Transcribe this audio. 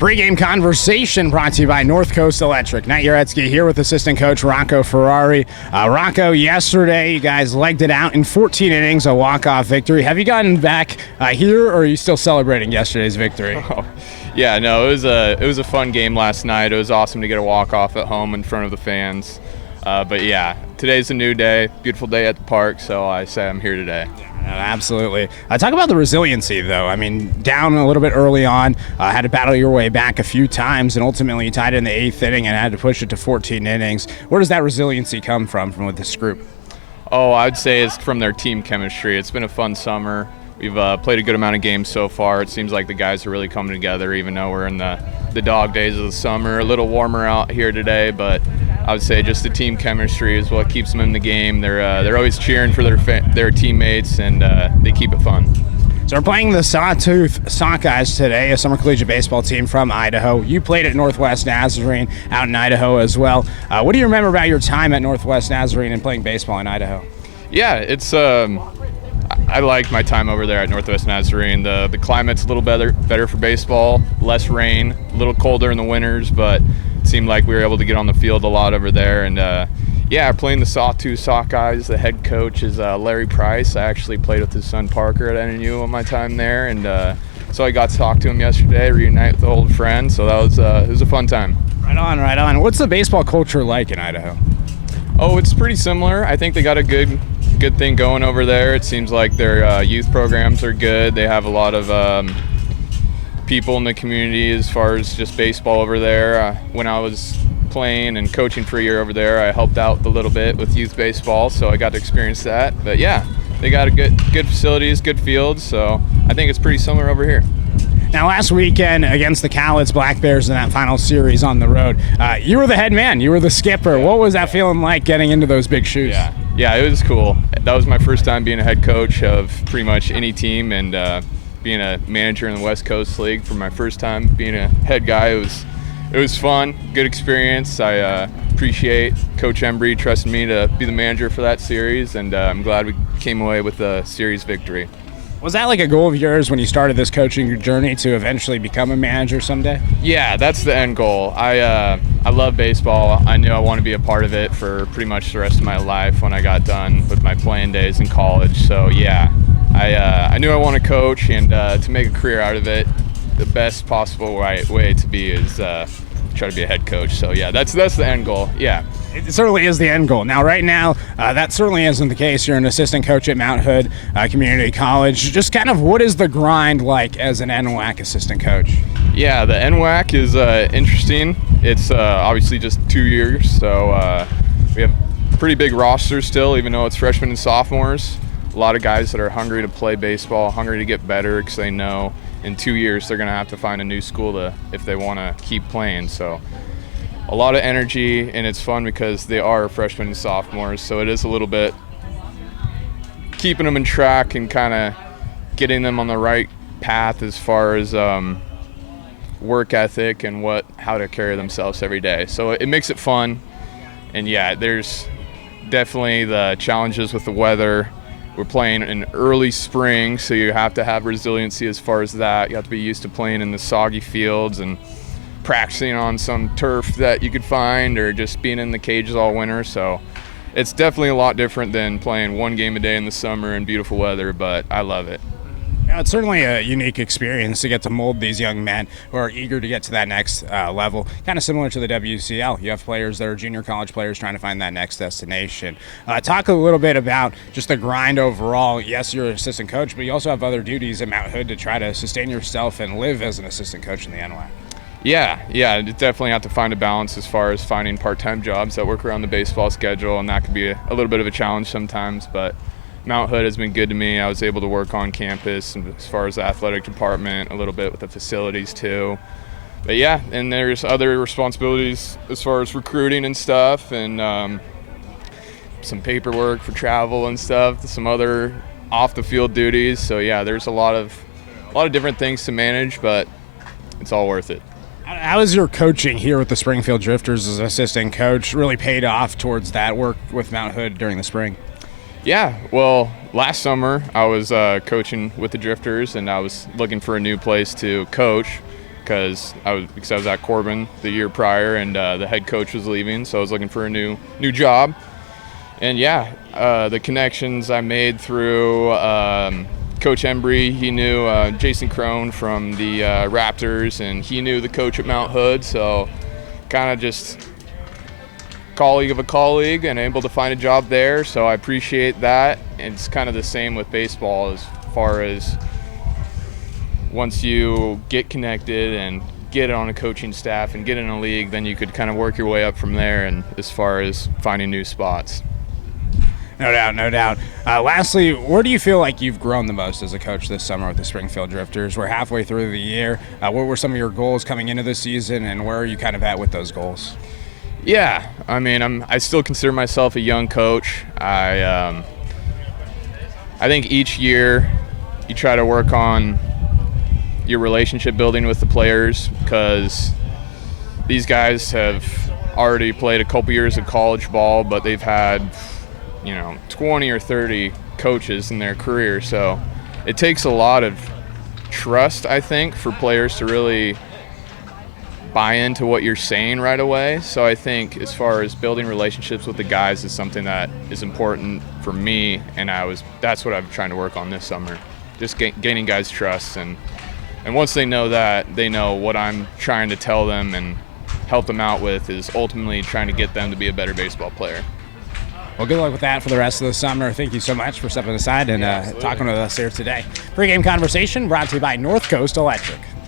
Pregame Conversation brought to you by North Coast Electric. Knight Jarecki here with assistant coach Rocco Ferrari. Rocco, yesterday you guys legged it out in 14 innings, a walk-off victory. Have you gotten back here, or are you still celebrating yesterday's victory? Yeah, no, it was a fun game last night. It was awesome to get a walk-off at home in front of the fans. But yeah, today's a new day, beautiful day at the park, so I say I'm here today. Absolutely. Talk about the resiliency, though. I mean, down a little bit early on, had to battle your way back a few times, and ultimately you tied it in the 8th inning and had to push it to 14 innings. Where does that resiliency come from with this group? Oh, I'd say it's from their team chemistry. It's been a fun summer. We've played a good amount of games so far. It seems like the guys are really coming together, even though we're in the dog days of the summer. A little warmer out here today, but I would say just the team chemistry is what keeps them in the game. They're always cheering for their teammates, and they keep it fun. So we're playing the Sawtooth Sockeyes today, a summer collegiate baseball team from Idaho. You played at Northwest Nazarene out in Idaho as well. What do you remember about your time at Northwest Nazarene and playing baseball in Idaho? Yeah, it's I like my time over there at Northwest Nazarene. The climate's a little better for baseball, less rain, a little colder in the winters, but it seemed like we were able to get on the field a lot over there. And yeah, playing the Sawtooth Sockeyes, the head coach is Larry Price. I actually played with his son Parker at NNU on my time there, and so I got to talk to him yesterday, reunite with old friends. So that was it was a fun time. Right on, right on. What's the baseball culture like in Idaho? Oh, it's pretty similar. I think they got a good thing going over there. It seems like their youth programs are good. They have a lot of people in the community as far as just baseball over there. When I was playing and coaching for a year over there, I helped out a little bit with youth baseball, so I got to experience that. But yeah, they got a good facilities, good fields, so I think it's pretty similar over here. Now, last weekend against the Cowlitz Black Bears in that final series on the road, you were the head man. You were the skipper. What was that feeling like getting into those big shoes? Yeah, it was cool. That was my first time being a head coach of pretty much any team, and being a manager in the West Coast League for my first time being a head guy. It was fun, good experience. I appreciate Coach Embry trusting me to be the manager for that series, and I'm glad we came away with a series victory. Was that like a goal of yours when you started this coaching journey to eventually become a manager someday? Yeah, that's the end goal. I love baseball. I knew I wanted to be a part of it for pretty much the rest of my life when I got done with my playing days in college. So yeah, I knew I wanted to coach, and to make a career out of it, the best possible way to be is try to be a head coach. So yeah, that's the end goal. Yeah. It certainly is the end goal. Now, right now, that certainly isn't the case. You're an assistant coach at Mount Hood Community College. Just kind of what is the grind like as an NWAC assistant coach? Yeah, the NWAC is interesting. It's obviously just 2 years, so we have a pretty big roster still, even though it's freshmen and sophomores. A lot of guys that are hungry to play baseball, hungry to get better, because they know in 2 years they're going to have to find a new school if they want to keep playing. So a lot of energy, and it's fun because they are freshmen and sophomores, so it is a little bit keeping them in track and kind of getting them on the right path as far as work ethic and how to carry themselves every day. So it makes it fun, and yeah, there's definitely the challenges with the weather. We're playing in early spring, so you have to have resiliency as far as that. You have to be used to playing in the soggy fields and practicing on some turf that you could find, or just being in the cages all winter. So it's definitely a lot different than playing one game a day in the summer in beautiful weather, but I love it. Now, it's certainly a unique experience to get to mold these young men who are eager to get to that next level, kind of similar to the WCL. You have players that are junior college players trying to find that next destination. Talk a little bit about just the grind overall. Yes, you're an assistant coach, but you also have other duties at Mount Hood to try to sustain yourself and live as an assistant coach in the NWAC. Yeah, you definitely have to find a balance as far as finding part-time jobs that work around the baseball schedule, and that can be a little bit of a challenge sometimes, but Mount Hood has been good to me. I was able to work on campus as far as the athletic department, a little bit with the facilities too. But yeah, and there's other responsibilities as far as recruiting and stuff, and some paperwork for travel and stuff, some other off-the-field duties. So yeah, there's a lot of different things to manage, but it's all worth it. How is your coaching here with the Springfield Drifters as an assistant coach really paid off towards that work with Mount Hood during the spring? Yeah, well, last summer I was coaching with the Drifters, and I was looking for a new place to coach because I was at Corbin the year prior, and the head coach was leaving, so I was looking for a new job. And the connections I made through Coach Embry, he knew Jason Crone from the Raptors, and he knew the coach at Mount Hood, so kind of just colleague of a colleague and able to find a job there, so I appreciate that. And it's kind of the same with baseball as far as once you get connected and get on a coaching staff and get in a league, then you could kind of work your way up from there, and as far as finding new spots. No doubt, no doubt. Lastly, where do you feel like you've grown the most as a coach this summer with the Springfield Drifters? We're halfway through the year. What were some of your goals coming into the season, and where are you kind of at with those goals? Yeah, I mean, I still consider myself a young coach. I think each year you try to work on your relationship building with the players, because these guys have already played a couple years of college ball, but they've had 20 or 30 coaches in their career. So it takes a lot of trust, I think, for players to really buy into what you're saying right away. So I think as far as building relationships with the guys is something that is important for me, and that's what I'm trying to work on this summer. Just gaining guys' trust, and once they know that, they know what I'm trying to tell them and help them out with is ultimately trying to get them to be a better baseball player. Well, good luck with that for the rest of the summer. Thank you so much for stepping aside and talking with us here today. Pregame Conversation brought to you by North Coast Electric.